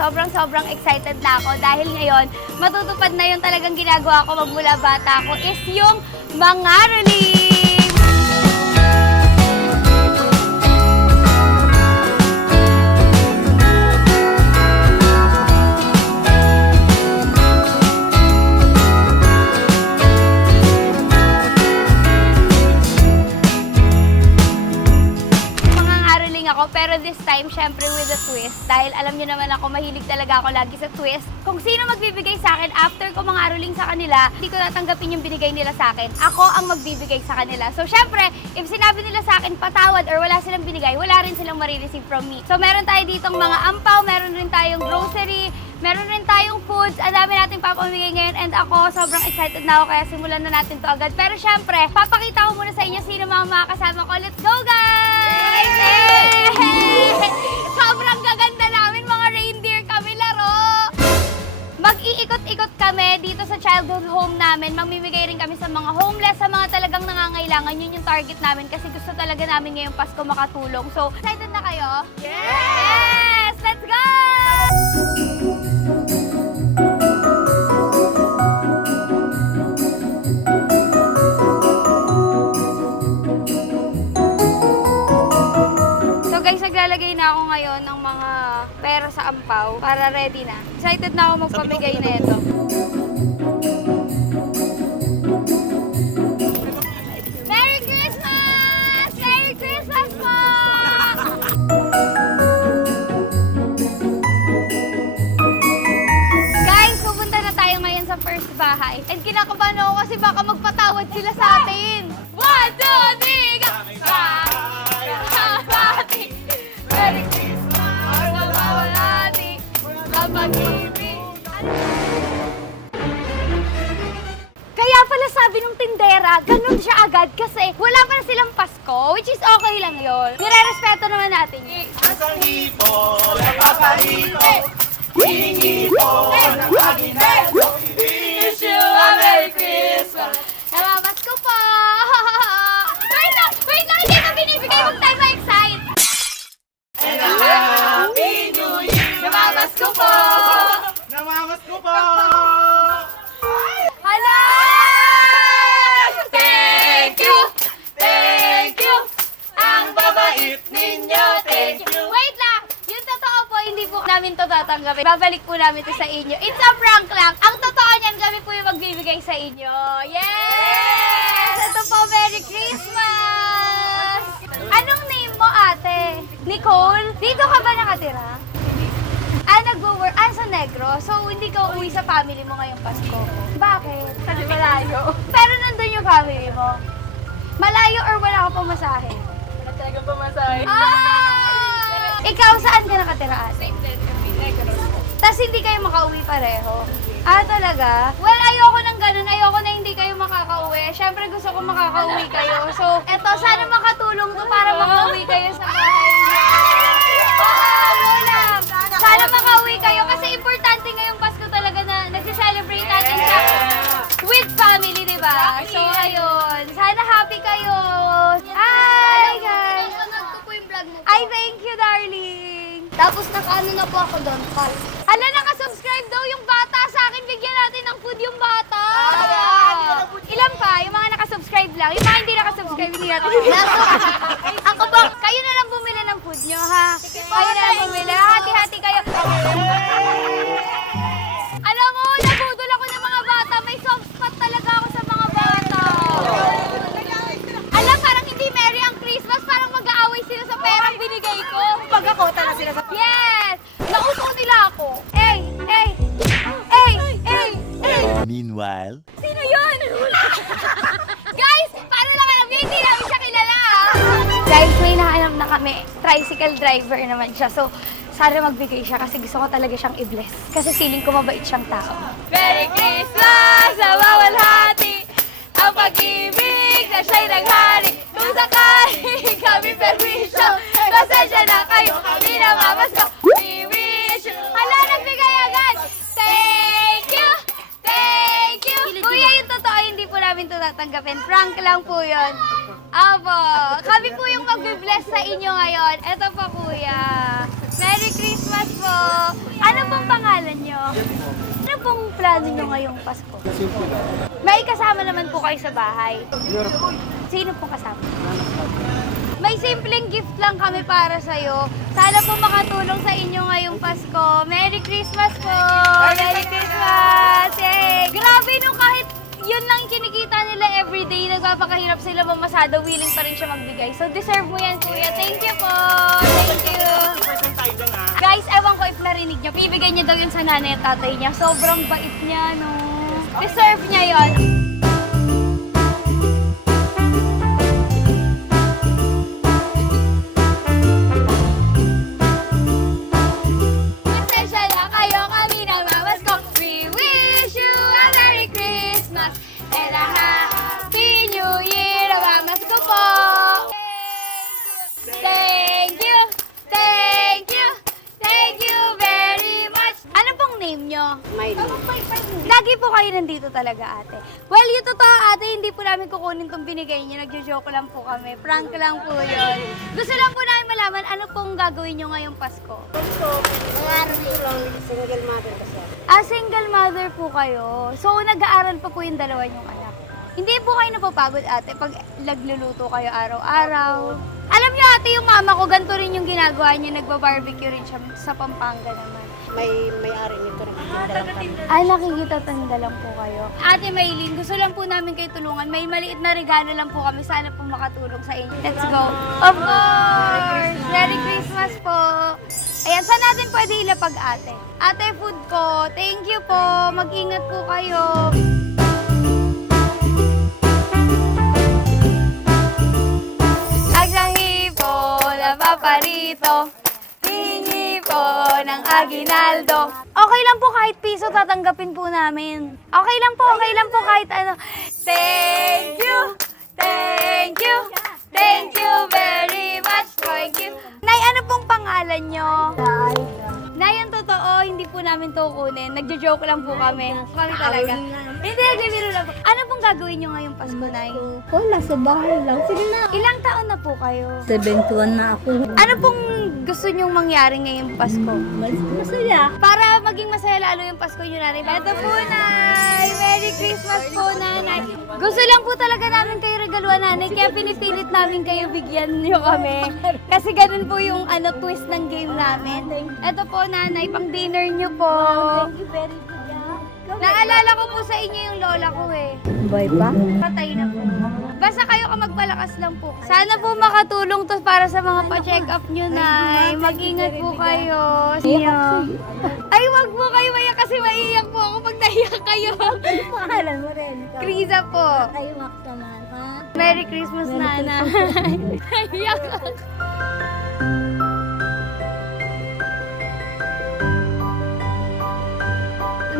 sobrang excited na ako dahil ngayon matutupad na yung talagang ginagawa ko magmula bata ko is yung mangaroling! Pero this time, syempre with a twist. Dahil alam niyo naman ako, mahilig talaga ako lagi sa twist. Kung sino magbibigay sa akin after ko mangaroling sa kanila, hindi ko tatanggapin yung binigay nila sa akin. Ako ang magbibigay sa kanila. So syempre, if sinabi nila sa akin patawad or wala silang binigay, wala rin silang marireceive from me. So meron tayo ditong mga ampaw, meron rin tayong grocery, meron rin tayong foods. Ang dami nating papamigay ngayon and ako sobrang excited na ako kaya simulan na natin to agad. Pero syempre, papakita ko muna sa inyo sino mga kasama ko. Let's go guys! Hey! Sobrang gaganda namin, mga reindeer kami laro! Mag-iikot-ikot kami dito sa childhood home namin. Mamimigay rin kami sa mga homeless, sa mga talagang nangangailangan. Yun yung target namin kasi gusto talaga namin ngayong Pasko makatulong. So, excited na kayo? Yes! Let's go! Naglalagay na ako ngayon ng mga pera sa ampaw para ready na. Excited na ako magpamigay na ito. Merry Christmas! Merry Christmas po! Guys, pupunta na tayo ngayon sa first bahay. And kinakabahan ako kasi baka magpatawad sila sa atin. 1, 2, 3, go! Merry Christmas! Nawawalati ang pag-ibig. Kaya pala sabi nung tindera, ganun siya agad kasi wala pa na silang Pasko, which is okay lang yun. Nire-respeto naman natin yun. Isang hipo, napapahito, hihingi po ng aginaldo. Wish you a Merry Christmas! Namapasko po! Wait lang! Hindi ko binibigay, huwag tayo ma-excite! And a Happy New Year! Namapasko po! Namamas ko po! Hello! Thank you! Thank you! Ang babait ninyo! Thank you! Wait lang! Yung totoo po, hindi po namin to tatanggapin. Babalik po namin to sa inyo. It's a prank lang. Ang totoo niyan, kami po yung magbibigay sa inyo. Yes! Ito po, Merry Christmas! Anong name mo, ate? Nicole? Dito ka ba nakatira? Nag-work. Sa Negro. So, hindi ka uwi sa family mo ngayong Pasko. Bakit? Kasi malayo. Pero nandun yung family mo. Malayo or wala ka pamasahe? Wala talagang pamasahe. Ikaw, saan ka nakatira, ate? Tapos hindi kayo makauwi pareho? Talaga? Well, ayoko ng ganun. Ayoko na hindi kayo makakauwi. Siyempre, gusto ko makakauwi kayo. So, eto, sana makatulong to para makauwi kayo sa bahay niyo. Sana makauwi kayo kasi importante ngayong Pasko talaga na nag-celebrate natin siya with family, di ba? So, ayun. Sana happy kayo. Hi, guys. Ay, thank you, darling. Tapos nakaano na po ako doon, call. Hala, nakasubscribe daw yung bata sa akin. Bigyan natin ng food yung bata. Ilan pa? Yung mga nakasubscribe lang. Yung mga hindi nakasubscribe, hindi natin. Ako ba? Kayo na lang bumili ng food nyo, ha? Kayo na lang bumili. Hati-hati kayo. Alam mo, nabudol ako ng mga bata. May soft spot talaga ako sa mga bata. Alam, parang hindi merry ang Christmas. Parang mag-aaway sila sa perang binigay ko. Pagkakota na sila sa... Yes! Nauso nila ako. Meanwhile, Sino yun? Guys, paano lang alam niyo? Hindi namin siya kilala. Guys, may nahanap na kami. Tricycle driver naman siya. So, sana magbigay siya kasi gusto ko talaga siyang i-bless. Kasi feeling ko mabait siyang tao. Merry Christmas! Sa bawal hati! Ang pag-ibig na siya'y naghari. Kung sakali kami perwisyo, pasensya na kayo, kami na mamasko. We wish you. Hala, nagbigay agad! Thank you! Thank you! Kuya, yung totoo, hindi po namin ito tatanggapin. Prank lang po yun. Abo, kami po yung mag-bless sa inyo ngayon. Ito pa, kuya. Merry Christmas po! Ano pong pangalan nyo? Ano pong plano nyo ngayong Pasko? May kasama naman po kayo sa bahay. Sino pong kasama? May simpleng gift lang kami para sa'yo. Sana po makatulong sa inyo ngayong Pasko. Merry Christmas po! Merry Christmas! Yay! Grabe no, kahit yun lang kinikita nila everyday, nagpapakahirap sila mamasada, willing pa rin siya magbigay. So deserve mo yan, kuya. Thank you po! Thank you! Guys, ewan ko if narinig niyo, bibigay niya daw yun sa nanay at tatay niya. Sobrang bait niya, no? Deserve niya yon. Pasensya na kayo, kami ng mamas ko. We wish you a Merry Christmas and a Happy New Year, mamas ko po! Thank you! Thank you! Thank you very much! Ano pong name nyo? Lagi po kayo nandito talaga, ate. Well, yung totoo, ate, hindi po namin kukunin itong binigay niyo. Nagjo-joke lang po kami. Prank lang po yun. Gusto lang po namin malaman, ano pong gagawin nyo ngayong Pasko? Single mother kasi. Ah, single mother po kayo. So, nag-aaral pa po yung dalawa niyong anak. Hindi po kayo napapagod, ate, pag nagluluto kayo araw-araw. Alam niyo, ate, yung mama ko, ganito rin yung ginagawa niya. Nagba-barbecue rin siya sa Pampanga naman. May-ari nito rin. Ay, nakikita-tanda lang po kayo. Ate Maylin, gusto lang po namin kayo tulungan. May maliit na regalo lang po kami. Sana po makatulong sa inyo. Let's go. Of course! Merry Christmas po! Ayan, saan natin pwede ilapag, ate? Ate, food ko. Thank you po. Mag-ingat po kayo. Agsang hipon na paparito. Hingi po ng aginaldo. Okay lang po kahit piso tatanggapin po namin. Okay lang po kahit ano. Thank you! Thank you! Thank you very much! Thank you! Nay, ano pong pangalan nyo? Nay, ang totoo, hindi po namin to kunin. Nagjo-joke lang po kami. Kami talaga. Hindi, nagbibiro lang po. Ano pong gagawin nyo ngayong Pasko, Nay? Wala, sa bahay lang. Sige na. Ilang taon na po kayo? 71 na ako. Ano pong gusto nyong mangyari ngayong Pasko? Masaya. Para maging masaya lalo yung Pasko nyo, nanay. Ito po, Nay! Merry Christmas po, nanay! Gusto lang po talaga namin kayo regaluan, nanay. Kaya pinipilit namin kayo bigyan nyo kami. Kasi ganun po yung twist ng game namin. Ito po, nanay, pang dinner nyo po. Thank you very much. Naalala ko po sa inyo yung lola ko eh. Bye ba? Patay na po. Basta kayo ka magpalakas lang po. Sana po makatulong to para sa mga pa-check up nyo, Nay. Mag-ingat po kayo. Ay, wag po kayo maiyak kasi maiiyak po ako pag naiyak kayo. Pangalan mo rin. Krisa po. Kayo Max naman, ha? Merry Christmas, Nana. Naiyak ako.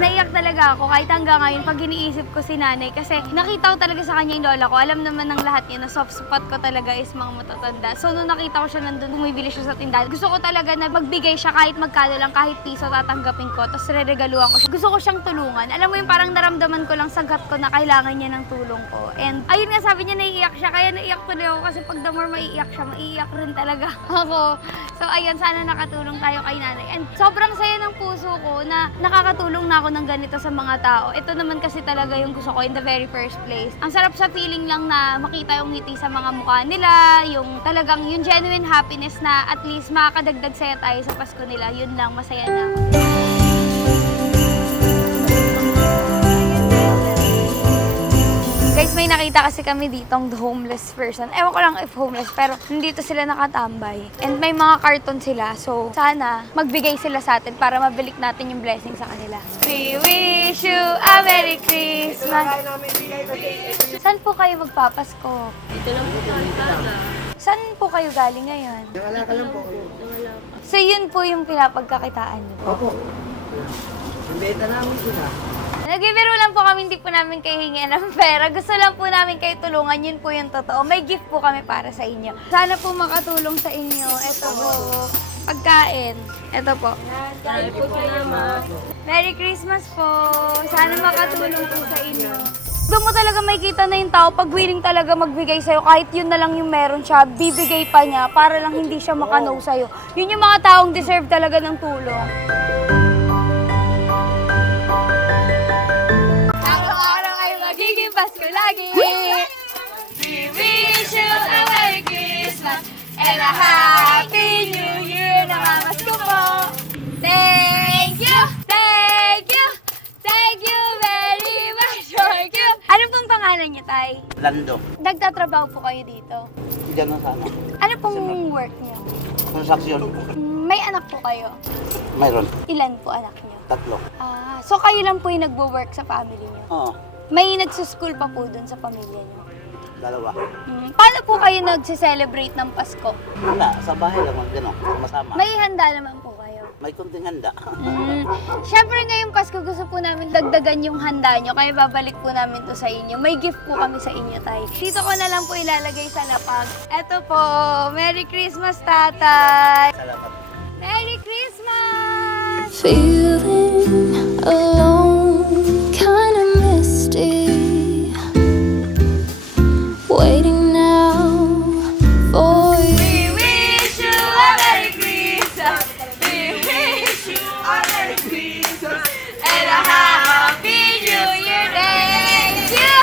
Naiyak talaga ako kahit hanggang ngayon pag iniisip ko si nanay kasi nakita ko talaga sa kanya yung lola ko. Alam naman ng lahat niya na soft spot ko talaga is mga matatanda. So nung nakita ko siya nandun, bumibili siya sa tindahan. Gusto ko talaga na magbigay siya kahit magkano lang, kahit piso tatanggapin ko. Tapos re-regaluhan ko siya. Gusto ko siyang tulungan. Alam mo yung parang naramdaman ko lang sa gut ko na kailangan niya ng tulong ko. And ayun nga, sabi niya naiiyak siya. Kaya naiiyak tuloy ako kasi pag the more maiiyak siya, maiiyak rin talaga ako. So ayun, sana nakatulong tayo kay nanay. And sobrang saya ng puso ko na nakakatulong na ako ng ganito sa mga tao. Ito naman kasi talaga yung gusto ko in the very first place. Ang sarap sa feeling lang na makita yung ngiti sa mga mukha nila, yung talagang yung genuine happiness na at least makakadagdag saya tayo sa Pasko nila. Yun lang, masaya na. Guys, may nakita kasi kami ditong homeless person. Ewan ko lang if homeless, pero nandito sila nakatambay. And may mga karton sila. So, sana magbigay sila sa atin para mabalik natin yung blessing sa kanila. We wish you a Merry Christmas. Saan po kayo magpapasko? Dito lang po sa Saan po kayo galing ngayon? Wala ka lang po. So, yun po yung pinapagkakitaan niyo. Opo. Benta namin sila. Nagbibiro lang po kami, hindi po namin kayo hingin ng pera. Gusto lang po namin kayo tulungan, yun po yung totoo. May gift po kami para sa inyo. Sana po makatulong sa inyo. Ito po, pagkain. Ito po. Merry Christmas po. Sana makatulong po sa inyo. Doon mo talaga makikita na yung tao pag willing talaga magbigay sa'yo, kahit yun na lang yung meron siya, bibigay pa niya para lang hindi siya makano sa'yo. Yun yung mga taong deserve talaga ng tulong. Araw-araw ay magiging Pasko lagi. We wish you a Merry Christmas and a Happy New Year. Namamasko po. Thank you! Thank you! Thank you very much for you! Ano pong pangalan niyo, Tay? Lando. Nagtatrabaho po kayo dito. Diyan lang sana. Ano pong work niyo? Transaksyon. May anak po kayo. Mayroon. Ilan po anak niyo? 3. So kayo lang po yung nagwo-work sa family niyo? Oo. May nagsuschool pa po dun sa pamilya niyo? 2. Paano po kayo nagse-celebrate ng Pasko? Wala, sa bahay lang, gano'n, sama-sama. May handa naman po kayo. May kunting handa. Siyempre ngayong Pasko gusto po namin dagdagan yung handa nyo, kaya babalik po namin to sa inyo. May gift po kami sa inyo, Tay. Dito ko na lang po ilalagay sa lapag. Eto po, Merry Christmas, Tatay! Salamat. Merry Christmas! Feeling alone, kinda misty. Waiting now for you. We wish you a Merry Christmas! We wish you a Merry Christmas! And a Happy New Year! Thank you!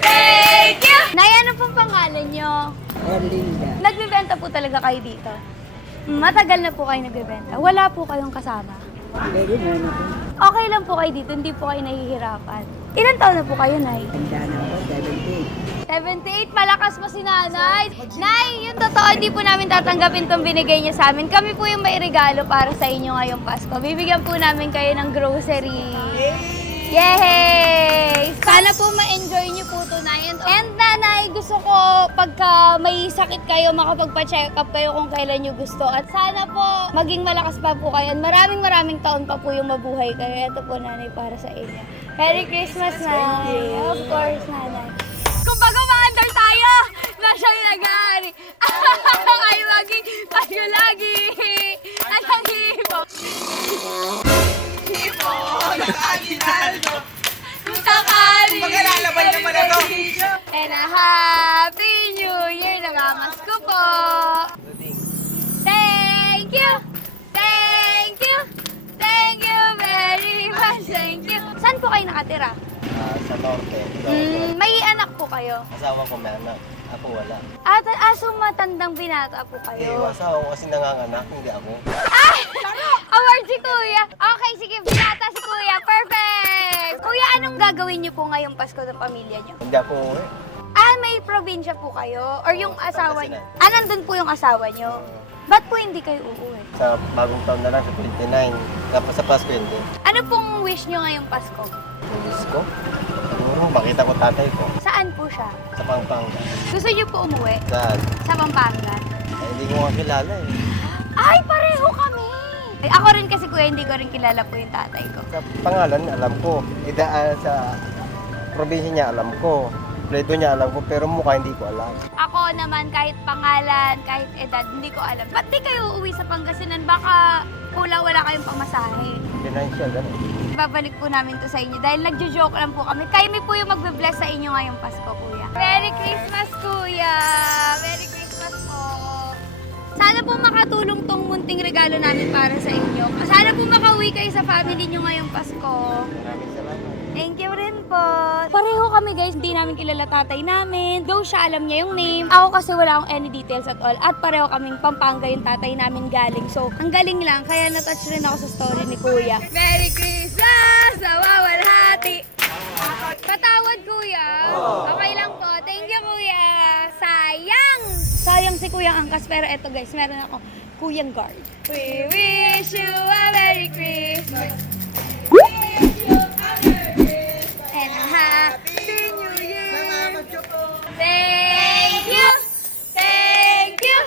Thank you! Nay, ano pong pangalan nyo? Erlinda. Nagbibenta po talaga kayo dito? Matagal na po kayo nagbibenta. Wala po kayong kasama. Pwede mo na po. Okay lang po kayo dito, hindi po kayo nahihirapan. Ilan taon na po kayo, Nay? Handa na ako, 78, 78. malakas pa si Nanay. Nay, yung totoo, hindi po namin tatanggapin itong binigay niyo sa amin. Kami po yung may regalo para sa inyo ngayong Pasko. Bibigyan po namin kayo ng grocery. Yay! Sana po ma-enjoy niyo po ito, Nay. And Nanay, gusto ko pagka may sakit kayo, makapagpa-check up kayo kung kailan niyo gusto. At sana po maging malakas pa po kayo. Maraming taon pa po yung mabuhay kayo. Ito po, Nanay, para sa inyo. Merry Christmas, Nanay. Of course, Nanay. Kung bago ma-under tayo, na siyang nag-aari. Ay, maging tayo lagi. Anong hipo? Hipo, nakaginaldo. Kung sakali. Mag-alalaban naman na to. And a Happy New Year. Namamas ko po. Thank you. Thank you. Thank you very much. Thank you. Saan po kayo nakatira? Sa norte. May anak po kayo? Asawa ko may anak. Ako wala. So matandang binata po kayo? asawa ko kasi nanganganak, hindi ako. Award si Kuya! Okay, sige, binata si Kuya. Perfect! Kuya, anong gagawin niyo po ngayong Pasko ng pamilya niyo? Hindi ako uwi. May probinsya po kayo? Or yung asawa niyo? Nandun po yung asawa niyo? Ba't po hindi kayo uuwi? Sa bagong taon na lang, sa 29. Tapos sa Pasko hindi. Ano pong wish niyo ngayong Pasko? Diyos ko. Siguro, makita ko tatay ko. Saan po siya? Sa Pampanga. Gusto niyo po umuwi? Saan? Sa Pampanga? Ay, hindi ko makilala eh. Ay, pareho kami! Ako rin kasi Kuya, hindi ko rin kilala po yung tatay ko. Sa pangalan, alam ko. Sa probinsya niya, alam ko. Pledo niya, alam ko. Pero mukha, hindi ko alam. Ako naman, kahit pangalan, kahit edad, hindi ko alam. Ba't di kayo uuwi sa Pangasinan? Baka wala kayong pamasahe. Financial, gano'n. Babalik po namin to sa inyo dahil nagjo-joke lang po kami. Kami po yung magbe-bless sa inyo ngayong Pasko, Kuya. Merry Christmas, Kuya! Merry Christmas po! Sana po makatulong tong munting regalo namin para sa inyo. Sana po makauwi kayo sa family nyo ngayong Pasko. Maraming salamat. Thank you rin po. Pareho kami guys, hindi namin kilala tatay namin. Though siya alam niya yung name. Ako kasi wala akong any details at all. At pareho kaming Pampanga yung tatay namin galing. So, ang galing lang. Kaya natouch rin ako sa story ni Kuya. Merry Christmas! Nawawalhati! Patawad, Kuya. Okay lang po. Thank you, Kuya. Sayang! Sayang si Kuyang Angkas. Pero eto guys, meron ako Kuyang Guard. We wish you a Merry Christmas. And a Happy New Year! Thank you! Thank you!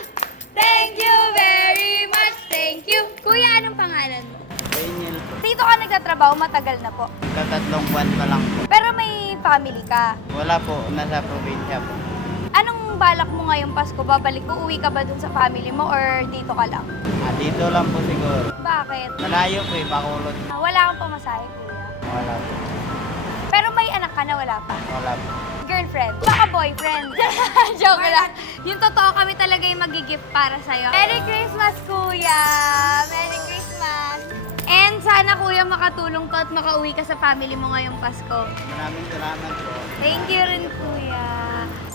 Thank you very much! Thank you! Kuya, anong pangalan mo? Daniel po. Dito ka nagtatrabaho, matagal na po. Katatlong buwan pa lang po. Pero may family ka. Wala po, nasa probinsya po. Anong balak mo ngayong Pasko? Babalik, uuwi ka ba dun sa family mo or dito ka lang? Dito lang po siguro. Bakit? Malayo po eh, Bacolod. Wala kang pamasahe, Kuya. Wala po. Pero may anak ka na, wala pa? Wala. Girlfriend. Baka boyfriend. Joke lang. Yung totoo, kami talaga yung magigift para sa'yo. Merry Christmas, Kuya! Merry Christmas! And sana, Kuya, makatulong ka at makauwi ka sa family mo ngayong Pasko. Maraming salamat po. Thank you rin, Kuya.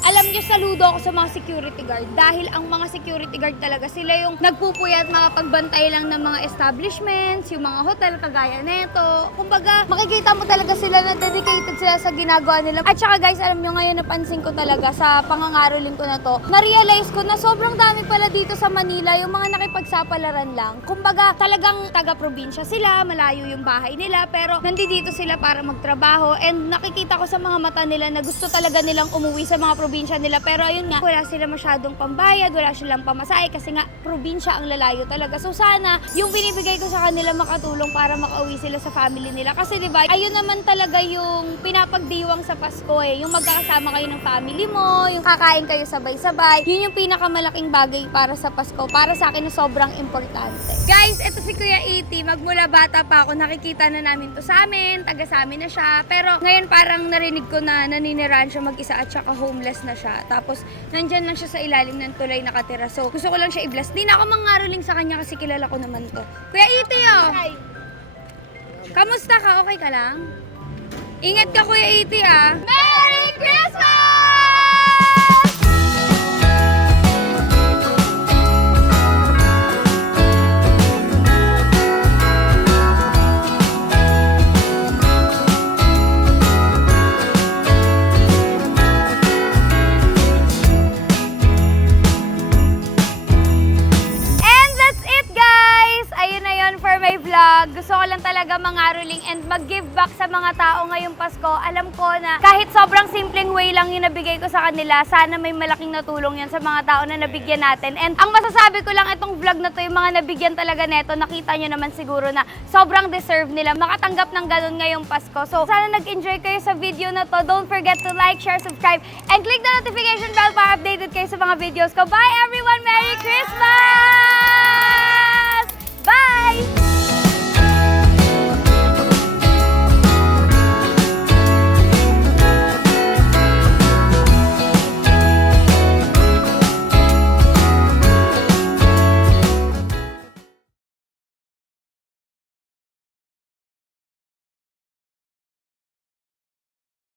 Alam niyo, saludo ako sa mga security guard dahil ang mga security guard talaga sila yung nagpupuyat makapagbantay lang ng mga establishments, yung mga hotel kagaya neto. Kumbaga, makikita mo talaga sila na dedicated sila sa ginagawa nila. At saka guys, alam niyo ngayon napansin ko talaga sa pangangaroling ko na to, na-realize ko na sobrang dami pala dito sa Manila yung mga nakipagsapalaran lang. Kumbaga, talagang taga-probinsya sila, malayo yung bahay nila, pero nandito sila para magtrabaho and nakikita ko sa mga mata nila na gusto talaga nilang umuwi sa mga probinsya nila, pero ayun nga, wala sila masyadong pambayad, wala silang pamasahe kasi nga probinsya ang lalayo talaga. So sana yung binibigay ko sa kanila makatulong para makauwi sila sa family nila kasi 'di ba? Ayun naman talaga yung pinapagdiwang sa Pasko eh, yung magkakasama kayo ng family mo, yung kakain kayo sabay-sabay. Yun yung pinakamalaking bagay para sa Pasko. Para sa akin na sobrang importante. Guys, ito si Kuya E.T. Magmula bata pa ako, nakikita na namin to sa amin, taga sa amin na siya. Pero ngayon parang narinig ko na naninirahan siya mag-isa at saka homeless na siya. Tapos, nandyan lang siya sa ilalim ng tulay nakatira. So, gusto ko lang siya i-bless. Di na ako mangaroling sa kanya kasi kilala ko naman to. Kuya Ito, oh! Kamusta ka? Okay ka lang? Ingat ka, Kuya Iti, ah! Merry Christmas! Gusto ko lang talaga mangaroling and mag-give back sa mga tao ngayong Pasko. Alam ko na kahit sobrang simpleng way lang yung nabigay ko sa kanila, sana may malaking natulong yan sa mga tao na nabigyan natin. And ang masasabi ko lang itong vlog na to, yung mga nabigyan talaga neto, nakita nyo naman siguro na sobrang deserve nila makatanggap ng ganun ngayong Pasko. So sana nag-enjoy kayo sa video na to. Don't forget to like, share, subscribe, and click the notification bell para updated kayo sa mga videos ko. Bye everyone! Merry Christmas!